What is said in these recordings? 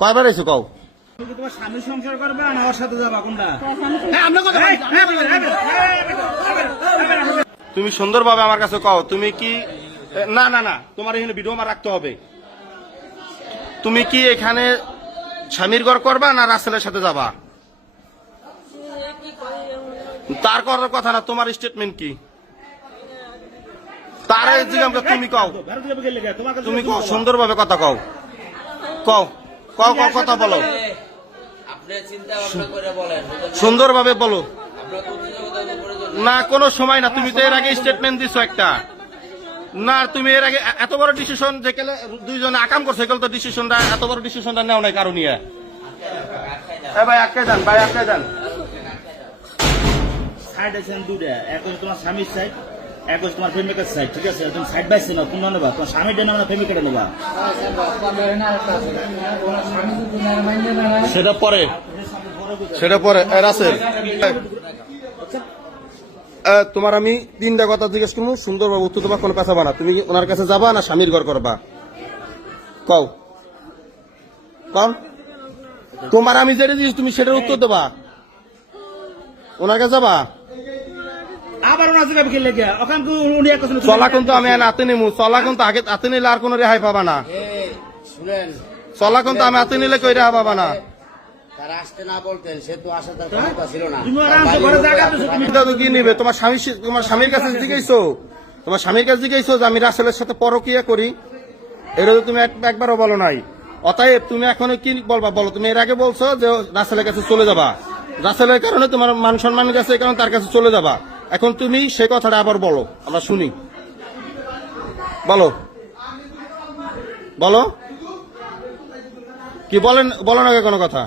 কয়বার এসো কও? তোমার স্বামী সংসার করবে আর আমার সাথে যাবা কোনটা? তুমি সুন্দরভাবে আমার কাছে কও, তুমি কি না না না তোমার এখানে ভিডিও আমার রাখতে হবে। তুমি কি এখানে স্বামীর ঘর করবা না রাসেলের সাথে যাবা? তার করার কথা না, তোমার স্টেটমেন্ট কি? তার তুমি কও, তুমি কও সুন্দরভাবে কথা কও, কও কও কও কথা বলো, সুন্দরভাবে বলো। না কোনো সময় না, তুমি তো এর আগে স্টেটমেন্ট দিছো একটা। না তুমি এর আগে এত বড় ডিসিশন যেখানে দুইজনে আকাম করছে, সেগুলো তো ডিসিশনটা এত বড় ডিসিশনটা নেও নাই কারণ ইয়ে। ভাই আটকে যান, ভাই আটকে যান। সাইড আছে দুটা, এক হচ্ছে তোমার স্বামীর সাইড, এক হচ্ছে তোমার প্রেমিকের সাইড, ঠিক আছে? তুমি সাইড বাই সাইড কোনটা নেবা? তোমার স্বামীর ডেনে না প্রেমিকের নেবা? সেটা পরে, সেটা পরে। রাসেল তোমার আমি তিনটা কথা জিজ্ঞেস করবো, সুন্দরভাবে উত্তর দেবা, কোনো পেছাবা না। তুমি ওনার কাছে যাবা না স্বামীর ঘর করবা? কও কও, তোমার আমি যেটা দিয়েছি তুমি সেটার উত্তর দেবা। ওনার কাছে যাবা? আবার ওনার জায়গায় খেলে গিয়া ওখান উনি এক কথা চলা কিন্তু আমি হাতে নিমু, চলা কিন্তু আগে হাতে নিলে আর কোনো রেহাই পাবা না। চলা কিন্তু আমি হাতে নিলে কই রেহাই পাবা না। আসতে না বলতেন, সে তো আসার তার ক্ষমতা ছিল না। কি নিবে? তোমার স্বামী, তোমার স্বামীর কাছে জিজ্ঞাসো, তোমার স্বামীর কাছে জিজ্ঞাসো যে আমি রাসেলের সাথে পরকিয়া করি? এটা তো তুমি একবারও বলো নাই। অতএব তুমি এখন কি বলবা বলো? তুমি এর আগে বলছো যে রাসেলের কাছে চলে যাবা, রাসেলের কারণে তোমার মান সম্মান গেছে, এই কারণে তার কাছে চলে যাবা। এখন তুমি সেই কথাটা আবার বলো, আমরা শুনি। বলো বলো, কি বলেন? বলো না কোনো কথা।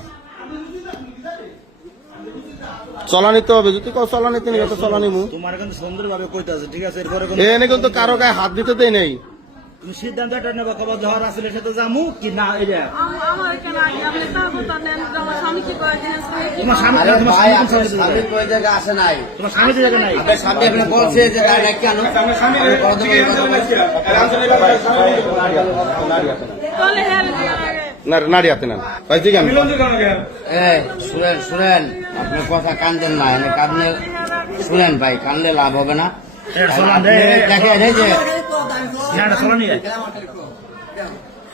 চলা নিতে হবে, যদি কেউ চলা নিতে নিবে তো চলা নিমু। তোমার কিন্তু সুন্দরভাবে কইতে আছে, ঠিক আছে? এরপরে এনে কিন্তু কারো গায়ে হাত দিতে দেই নেই। তুমি সিদ্ধান্ত একটা নেবা, কবে ঝড় আসলে সেটা যামু কি না? এটা তোমার স্বামী, স্বামীর কই জায়গা আসে নাই, তোমার স্বামী তো জায়গা নাই। স্বামী এখানে বলছে যে তাই নাকি আনো নারী হাতে নেন ভাই, ঠিক আছে? শুনেন শুনেন, আপনার কথা কানদেন না, এনে কাঁদলে শুনেন ভাই, কানলে লাভ হবে না। দেখেন এই যে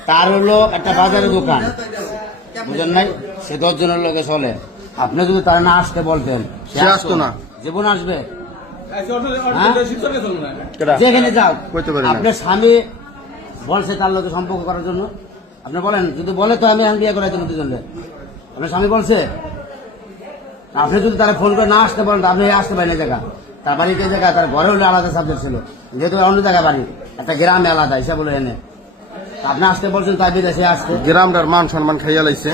তার হলো একটা বাজারের দোকান, বুঝেন নাই? সে 10 জনের লোকে চলে। আপনি যদি তার না আসতে বলতেন, সে আসতো না। জীবন আসবে যেখানে যাও। আপনার স্বামী বলছে তার লোকে সম্পর্ক করার জন্য, আপনি বলেন, যদি বলে তো আমি বিয়ে করাই জন্য দুজনে। আপনার স্বামী বলছে, আপনি যদি তারা ফোন করে না আসতে বলেন, আপনি আসতে পারেন এই জায়গা। তার বাড়িতে জায়গা, তার ঘরে হলে আলাদা সাবজেক্ট ছিল, যেহেতু অন্য জায়গায় বাড়ি, একটা গ্রামে আলাদা হিসাব বলে এনে আপনি আসতে বলছেন, তাই বিদেশে আসতে। গ্রামটার মান সম্মান খাইয়া লাইছে।